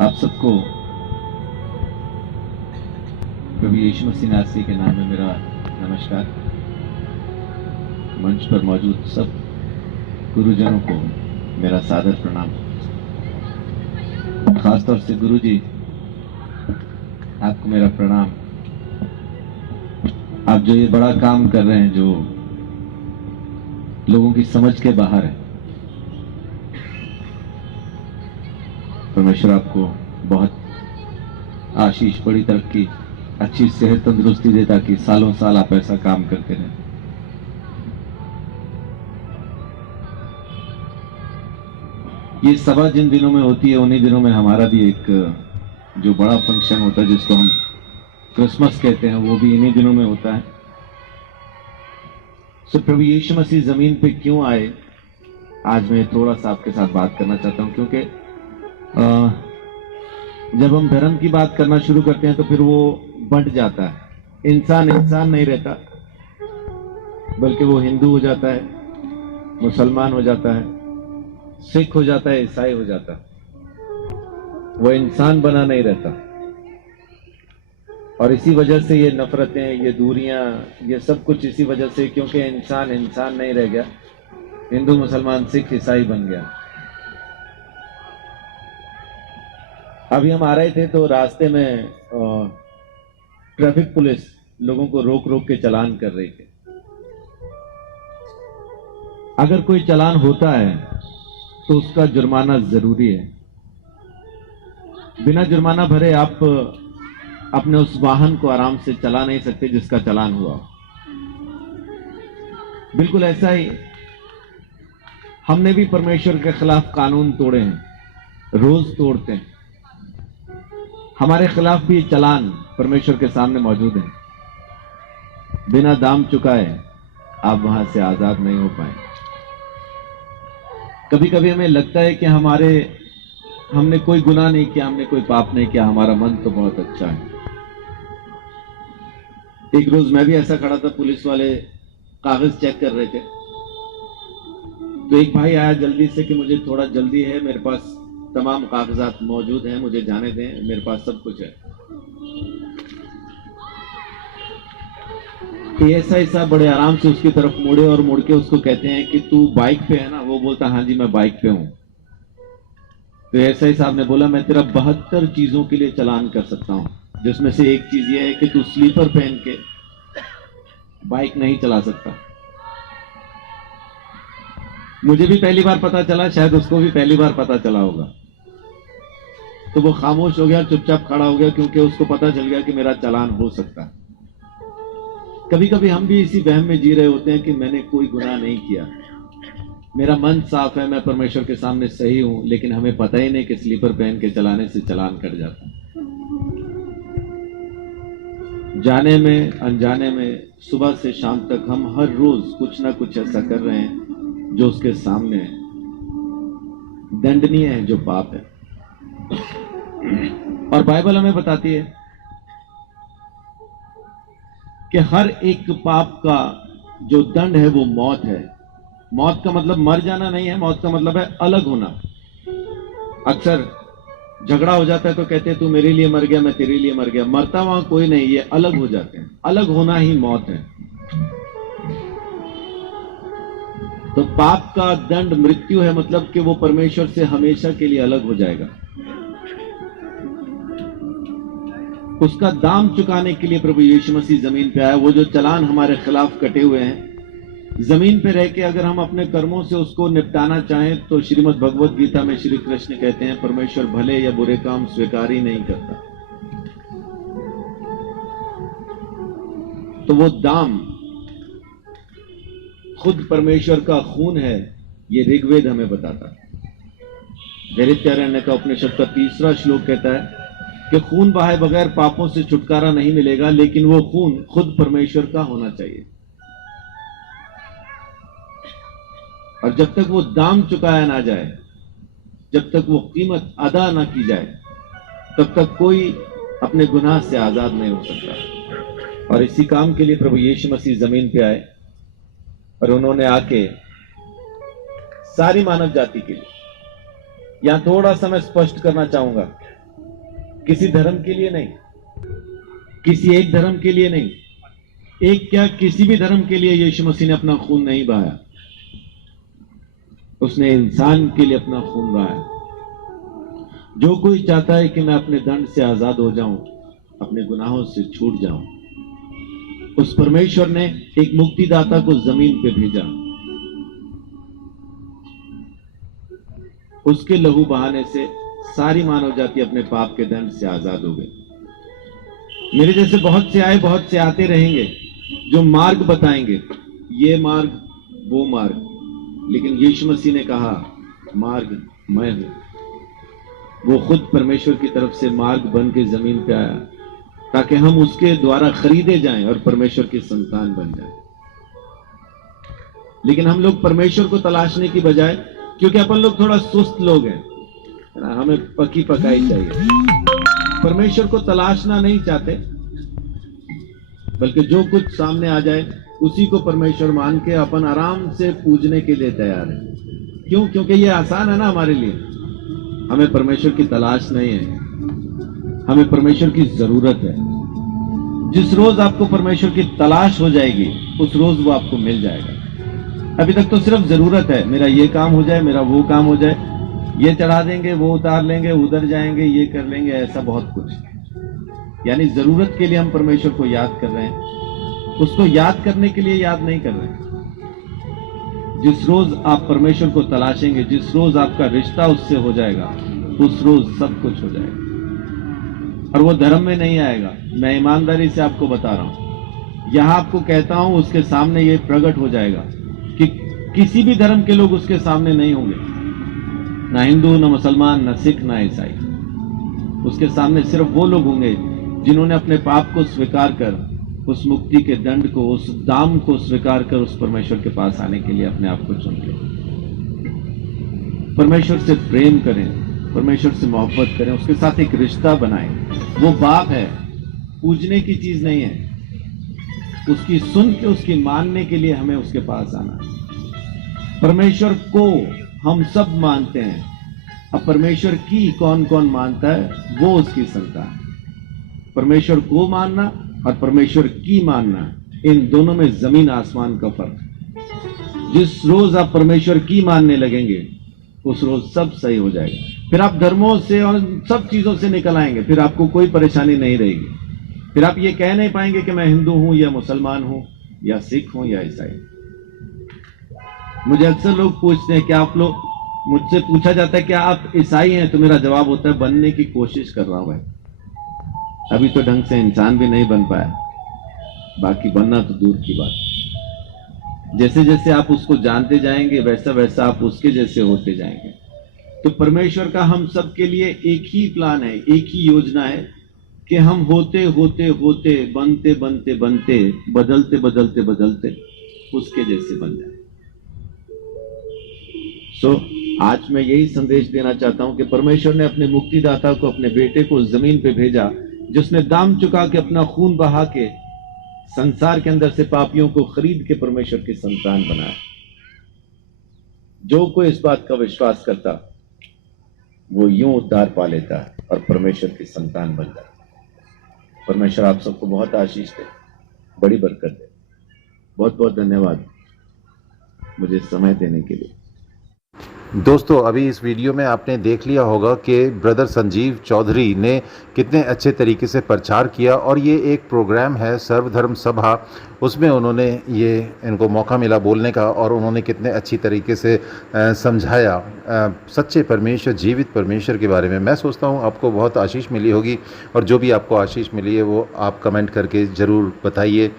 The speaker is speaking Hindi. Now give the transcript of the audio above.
आप सबको प्रभु यीशु मसीह नासरी के नाम में मेरा नमस्कार। मंच पर मौजूद सब गुरुजनों को मेरा सादर प्रणाम। खासतौर से गुरु जी, आपको मेरा प्रणाम। आप जो ये बड़ा काम कर रहे हैं, जो लोगों की समझ के बाहर है, परमेश्वर आपको बहुत आशीष, बड़ी तरक्की, अच्छी सेहत, तंदुरुस्ती दे, ताकि सालों साल आप ऐसा काम करते रहें। ये सभा जिन दिनों में होती है, उन्हीं दिनों में हमारा भी एक जो बड़ा फंक्शन होता है, जिसको हम क्रिसमस कहते हैं, वो भी इन्हीं दिनों में होता है। सो प्रभु यीशु मसीह जमीन पे क्यों आए, आज मैं थोड़ा सा आपके साथ बात करना चाहता हूं, क्योंकि जब हम धर्म की बात करना शुरू करते हैं तो फिर वो बंट जाता है। इंसान नहीं रहता, बल्कि वो हिंदू हो जाता है, मुसलमान हो जाता है, सिख हो जाता है, ईसाई हो जाता है। वो इंसान बना नहीं रहता। और इसी वजह से ये नफरतें, ये दूरियां, ये सब कुछ इसी वजह से, क्योंकि इंसान नहीं रह गया, हिंदू मुसलमान सिख ईसाई बन गया। अभी हम आ रहे थे तो रास्ते में ट्रैफिक पुलिस लोगों को रोक रोक के चालान कर रही थी। अगर कोई चालान होता है तो उसका जुर्माना जरूरी है। बिना जुर्माना भरे आप अपने उस वाहन को आराम से चला नहीं सकते जिसका चालान हुआ। बिल्कुल ऐसा ही हमने भी परमेश्वर के खिलाफ कानून तोड़े हैं, रोज तोड़ते हैं। हमारे खिलाफ भी चालान परमेश्वर के सामने मौजूद है। बिना दाम चुकाए आप वहां से आजाद नहीं हो पाए। कभी कभी हमें लगता है कि हमने कोई गुनाह नहीं किया, हमने कोई पाप नहीं किया, हमारा मन तो बहुत अच्छा है। एक रोज मैं भी ऐसा खड़ा था, पुलिस वाले कागज चेक कर रहे थे, तो एक भाई आया जल्दी से कि मुझे थोड़ा जल्दी है, मेरे पास तमाम कागजात मौजूद हैं, मुझे जाने दें, मेरे पास सब कुछ है। एएसआई साहब बड़े आराम से उसकी तरफ मुड़े और मुड़ के उसको कहते हैं कि तू बाइक पे है ना? वो बोलता हाँ जी मैं बाइक पे हूं। तो एएसआई साहब ने बोला मैं तेरा 72 चीजों के लिए चालान कर सकता हूं, जिसमें से एक चीज यह है कि तू स्लीपर पहन के बाइक नहीं चला सकता। मुझे भी पहली बार पता चला, शायद उसको भी पहली बार पता चला होगा। तो वो खामोश हो गया, चुपचाप खड़ा हो गया, क्योंकि उसको पता चल गया कि मेरा चालान हो सकता है। कभी कभी हम भी इसी वहम में जी रहे होते हैं कि मैंने कोई गुनाह नहीं किया, मेरा मन साफ है, मैं परमेश्वर के सामने सही हूं, लेकिन हमें पता ही नहीं कि स्लीपर पहन के चलाने से चालान कट जाता है। जाने में अनजाने में सुबह से शाम तक हम हर रोज कुछ ना कुछ ऐसा कर रहे हैं जो उसके सामने दंडनीय है, जो पाप है। और बाइबल हमें बताती है कि हर एक पाप का जो दंड है वो मौत है। मौत का मतलब मर जाना नहीं है, मौत का मतलब है अलग होना। अक्सर झगड़ा हो जाता है तो कहते हैं तू मेरे लिए मर गया, मैं तेरे लिए मर गया। मरता वहां कोई नहीं, ये अलग हो जाते हैं। अलग होना ही मौत है। तो पाप का दंड मृत्यु है, मतलब कि वो परमेश्वर से हमेशा के लिए अलग हो जाएगा। उसका दाम चुकाने के लिए प्रभु यीशु मसीह जमीन पे आया। वो जो चालान हमारे खिलाफ कटे हुए हैं, जमीन पे रह के अगर हम अपने कर्मों से उसको निपटाना चाहें तो श्रीमद् भगवत गीता में श्री कृष्ण कहते हैं परमेश्वर भले या बुरे काम स्वीकार ही नहीं करता। तो वो दाम खुद परमेश्वर का खून है, ये ऋग्वेद हमें बताता है। दैत्यारण्य का उपनिषद का 3रा श्लोक कहता है कि खून बहाए बगैर पापों से छुटकारा नहीं मिलेगा, लेकिन वो खून खुद परमेश्वर का होना चाहिए। और जब तक वो दाम चुकाया ना जाए, जब तक वो कीमत अदा ना की जाए, तब तक कोई अपने गुनाह से आजाद नहीं हो सकता। और इसी काम के लिए प्रभु यीशु मसीह जमीन पे आए और उन्होंने आके सारी मानव जाति के लिए, यहां थोड़ा सा मैं स्पष्ट करना चाहूंगा किसी धर्म के लिए नहीं, किसी एक धर्म के लिए नहीं, एक क्या किसी भी धर्म के लिए यीशु मसीह ने अपना खून नहीं बहाया। उसने इंसान के लिए अपना खून बहाया। जो कोई चाहता है कि मैं अपने दंड से आजाद हो जाऊं, अपने गुनाहों से छूट जाऊं, उस परमेश्वर ने एक मुक्तिदाता को जमीन पे भेजा। उसके लहू बहाने से सारी मानव जाति अपने पाप के दंड से आजाद हो गई। मेरे जैसे बहुत से आए, बहुत से आते रहेंगे जो मार्ग बताएंगे, ये मार्ग वो मार्ग, लेकिन यीशु मसीह ने कहा मार्ग मैं हूं। वो खुद परमेश्वर की तरफ से मार्ग बन के जमीन पे आया ताकि हम उसके द्वारा खरीदे जाएं और परमेश्वर की संतान बन जाएं। लेकिन हम लोग परमेश्वर को तलाशने की बजाय, क्योंकि अपन लोग थोड़ा सुस्त लोग हैं, हमें पकी पकाई चाहिए, परमेश्वर को तलाशना नहीं चाहते, बल्कि जो कुछ सामने आ जाए उसी को परमेश्वर मान के अपन आराम से पूजने के लिए तैयार है। क्यों? क्योंकि ये आसान है ना हमारे लिए। हमें परमेश्वर की तलाश नहीं है, हमें परमेश्वर की जरूरत है। जिस रोज आपको परमेश्वर की तलाश हो जाएगी, उस रोज वो आपको मिल जाएगा। अभी तक तो सिर्फ जरूरत है, मेरा ये काम हो जाए, मेरा वो काम हो जाए, ये चढ़ा देंगे, वो उतार लेंगे, उधर जाएंगे, ये कर लेंगे, ऐसा बहुत कुछ। यानी जरूरत के लिए हम परमेश्वर को याद कर रहे हैं, उसको याद करने के लिए याद नहीं कर रहे हैं। जिस रोज आप परमेश्वर को तलाशेंगे, जिस रोज आपका रिश्ता उससे हो जाएगा, उस रोज सब कुछ हो जाएगा। और वो धर्म में नहीं आएगा, मैं ईमानदारी से आपको बता रहा हूं, यहां आपको कहता हूं, उसके सामने ये प्रकट हो जाएगा कि किसी भी धर्म के लोग उसके सामने नहीं होंगे, ना हिंदू, ना मुसलमान, ना सिख, ना ईसाई। उसके सामने सिर्फ वो लोग होंगे जिन्होंने अपने पाप को स्वीकार कर, उस मुक्ति के दंड को, उस दाम को स्वीकार कर उस परमेश्वर के पास आने के लिए अपने आप को चुन लिया। परमेश्वर से प्रेम करें, परमेश्वर से मोहब्बत करें, उसके साथ एक रिश्ता बनाएं। वो बाप है, पूजने की चीज नहीं है। उसकी सुन के, उसकी मानने के लिए हमें उसके पास आना है। परमेश्वर को हम सब मानते हैं, अब परमेश्वर की कौन कौन मानता है, वो उसकी संतान। परमेश्वर को मानना और परमेश्वर की मानना, इन दोनों में जमीन आसमान का फर्क। जिस रोज आप परमेश्वर की मानने लगेंगे, उस रोज सब सही हो जाएगा। फिर आप धर्मों से और सब चीजों से निकल आएंगे, फिर आपको कोई परेशानी नहीं रहेगी। फिर आप ये कह नहीं पाएंगे कि मैं हिंदू हूं या मुसलमान हूं या सिख हूं या ईसाई। मुझे अक्सर लोग पूछते हैं कि आप लोग, मुझसे पूछा जाता है कि आप ईसाई हैं, तो मेरा जवाब होता है बनने की कोशिश कर रहा हूं भाई। अभी तो ढंग से इंसान भी नहीं बन पाया, बाकी बनना तो दूर की बात। जैसे जैसे आप उसको जानते जाएंगे, वैसा वैसा आप उसके जैसे होते जाएंगे। तो परमेश्वर का हम सब के लिए एक ही प्लान है, एक ही योजना है कि हम होते होते होते, बनते बनते बनते, बदलते बदलते बदलते उसके जैसे बन जाए। आज मैं यही संदेश देना चाहता हूं कि परमेश्वर ने अपने मुक्तिदाता को, अपने बेटे को जमीन पे भेजा, जिसने दाम चुका के, अपना खून बहा के संसार के अंदर से पापियों को खरीद के परमेश्वर की संतान बनाया। जो कोई इस बात का विश्वास करता, वो यूं उद्धार पा लेता है और परमेश्वर की संतान बन जाता है। परमेश्वर आप सबको बहुत आशीष दे, बड़ी बरकत दे। बहुत बहुत धन्यवाद मुझे समय देने के लिए। दोस्तों, अभी इस वीडियो में आपने देख लिया होगा कि ब्रदर संजीव चौधरी ने कितने अच्छे तरीके से प्रचार किया, और ये एक प्रोग्राम है सर्वधर्म सभा, उसमें उन्होंने इनको मौका मिला बोलने का, और उन्होंने कितने अच्छी तरीके से समझाया सच्चे परमेश्वर, जीवित परमेश्वर के बारे में। मैं सोचता हूँ आपको बहुत आशीष मिली होगी, और जो भी आपको आशीष मिली है वो आप कमेंट करके ज़रूर बताइए।